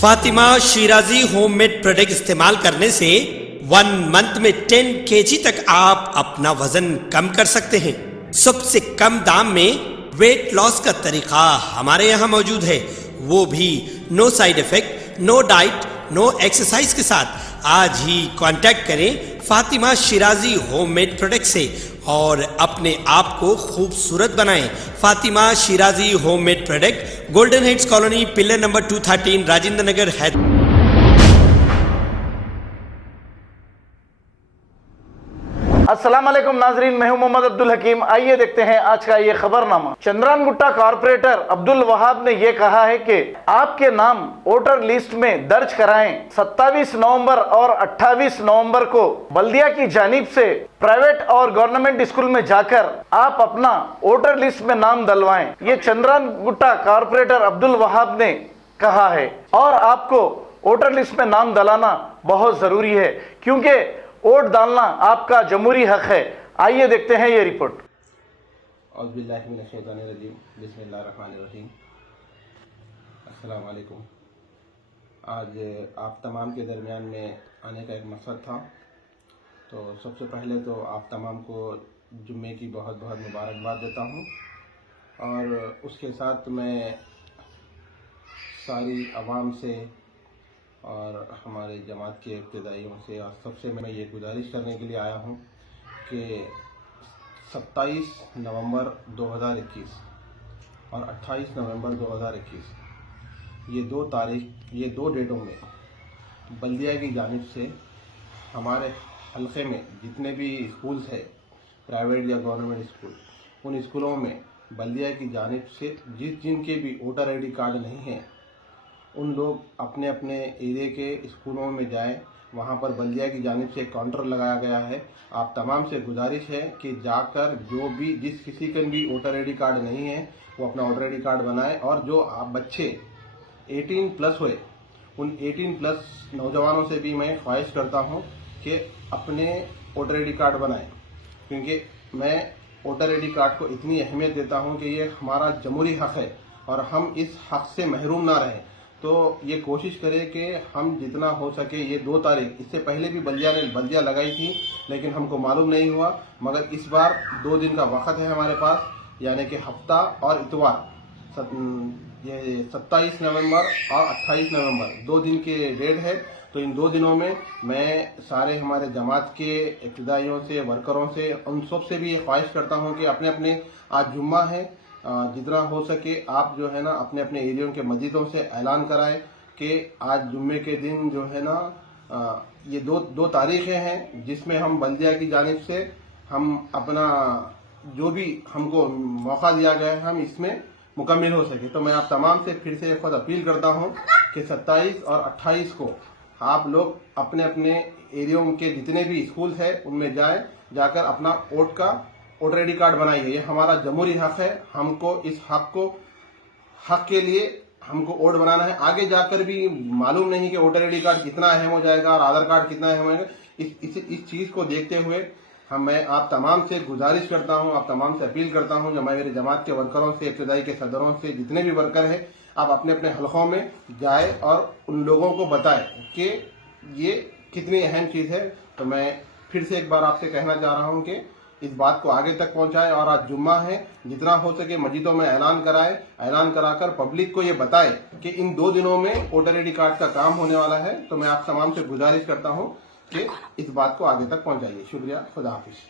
Fatima Shirazi home made product استعمال کرنے سے 1 منتھ میں 10 kg تک آپ اپنا وزن کم کر سکتے ہیں۔ سب سے کم دام میں ویٹ لاس کا طریقہ ہمارے یہاں موجود ہے، وہ بھی no side effect, no diet, no exercise کے ساتھ۔ آج ہی کانٹیکٹ کریں Fatima Shirazi home made product سے اور اپنے آپ کو خوبصورت بنائیں۔ Fatima Shirazi home made product, golden heights colony, pillar number 213، Rajendra Nagar, Hyderabad. السلام علیکم ناظرین، میں ہوں محمد عبدالحکیم۔ آئیے دیکھتے ہیں آج کا یہ خبر نامہ۔ چندران گٹا کارپوریٹر عبدالوہاب نے یہ کہا ہے کہ آپ کے نام ووٹر لسٹ میں درج کرائیں۔ 27 نومبر اور 28 نومبر کو بلدیہ کی جانب سے پرائیویٹ اور گورنمنٹ اسکول میں جا کر آپ اپنا ووٹر لسٹ میں نام ڈلوائیں، یہ چندران گٹا کارپوریٹر عبدالوہاب نے کہا ہے۔ اور آپ کو ووٹر لسٹ میں نام ڈلانا بہت ضروری ہے کیونکہ ووٹ ڈالنا آپ کا جمہوری حق ہے۔ آئیے دیکھتے ہیں یہ رپورٹ۔ اعوذ باللہ من الشیطان الرجیم، بسم اللہ الرحمن الرحیم۔ السلام علیکم۔ آج آپ تمام کے درمیان میں آنے کا ایک مقصد تھا، تو سب سے پہلے تو آپ تمام کو جمعے کی بہت بہت مبارکباد دیتا ہوں، اور اس کے ساتھ میں ساری عوام سے اور ہمارے جماعت کے ابتدائیوں سے اور سب سے میں یہ گزارش کرنے کے لیے آیا ہوں کہ 27 نومبر 2021 اور 28 نومبر 2021 یہ دو ڈیٹوں میں بلدیہ کی جانب سے ہمارے حلقے میں جتنے بھی اسکولز ہیں، پرائیویٹ یا گورنمنٹ اسکول، ان اسکولوں میں بلدیہ کی جانب سے جن کے بھی ووٹر آئی ڈی کارڈ نہیں ہیں، ان لوگ اپنے اپنے ایریے کے اسکولوں میں جائیں۔ وہاں پر بلدیہ کی جانب سے ایک کاؤنٹر لگایا گیا ہے۔ آپ تمام سے گزارش ہے کہ جا کر جس کسی کا بھی ووٹر آئی ڈی کارڈ نہیں ہے وہ اپنا ووٹر آئی ڈی کارڈ بنائے، اور جو بچے 18+ ہوئے ان 18+ نوجوانوں سے بھی میں خواہش کرتا ہوں کہ اپنے ووٹر آئی ڈی کارڈ بنائیں، کیونکہ میں ووٹر آئی ڈی کارڈ کو اتنی اہمیت دیتا ہوں کہ یہ ہمارا جمہوری حق ہے اور ہم اس حق سے محروم نہ رہیں۔ تو یہ کوشش کرے کہ ہم جتنا ہو سکے یہ 2 تاریخ، اس سے پہلے بھی بلدیہ لگائی تھی لیکن ہم کو معلوم نہیں ہوا، مگر اس بار 2 دن کا وقت ہے ہمارے پاس، یعنی کہ ہفتہ اور اتوار، یہ 27 نومبر اور 28 نومبر 2 دن کے ڈیٹ ہے۔ تو ان 2 دنوں میں سارے ہمارے جماعت کے ابتدائیوں سے، ورکروں سے، ان سب سے بھی یہ خواہش کرتا ہوں کہ اپنے آج جمعہ ہے، جتنا ہو سکے آپ جو ہے نا اپنے ایریوں کے مسجدوں سے اعلان کرائیں کہ آج جمعے کے دن جو ہے نا یہ دو تاریخیں ہیں جس میں ہم بلدیہ کی جانب سے ہم اپنا جو بھی ہم کو موقع دیا گیا ہے ہم اس میں مکمل ہو سکے۔ تو میں آپ تمام سے پھر سے خود اپیل کرتا ہوں کہ 27 اور 28 کو آپ لوگ اپنے ایریوں کے جتنے بھی اسکول ہیں ان میں جا کر اپنا ووٹر آئی ڈی کارڈ بنائیے۔ یہ ہمارا جمہوری حق ہے، ہم کو اس حق کے لیے ہم کو ووٹ بنانا ہے۔ آگے جا کر بھی معلوم نہیں کہ ووٹر آئی ڈی کارڈ کتنا اہم ہو جائے گا اور آدھار کارڈ کتنا اہم ہوگا۔ اس چیز کو دیکھتے ہوئے میں آپ تمام سے گزارش کرتا ہوں، آپ تمام سے اپیل کرتا ہوں کہ میں میرے جماعت کے ورکروں سے، ابتدائی کے صدروں سے، جتنے بھی ورکر ہیں، آپ اپنے حلقوں میں جائیں اور ان لوگوں کو بتائیں کہ یہ کتنی اہم چیز ہے۔ تو میں پھر سے ایک بار آپ سے کہنا چاہ رہا ہوں کہ اس بات کو آگے تک پہنچائے، اور آج جمعہ ہے، جتنا ہو سکے مسجدوں میں اعلان کرائے، اعلان کرا کر پبلک کو یہ بتائے کہ ان 2 دنوں میں ووٹر آئی ڈی کارڈ کا کام ہونے والا ہے۔ تو میں آپ تمام سے گزارش کرتا ہوں کہ اس بات کو آگے تک پہنچائیے۔ شکریہ، خدا حافظ۔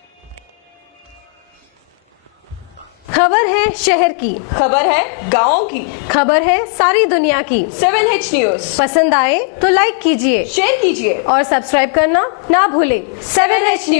خبر ہے شہر کی، خبر ہے گاؤں کی، خبر ہے ساری دنیا کی۔ 7H نیوز پسند آئے تو لائک کیجئے، شیئر کیجئے اور سبسکرائب کرنا نہ بھولیں۔ 7H news.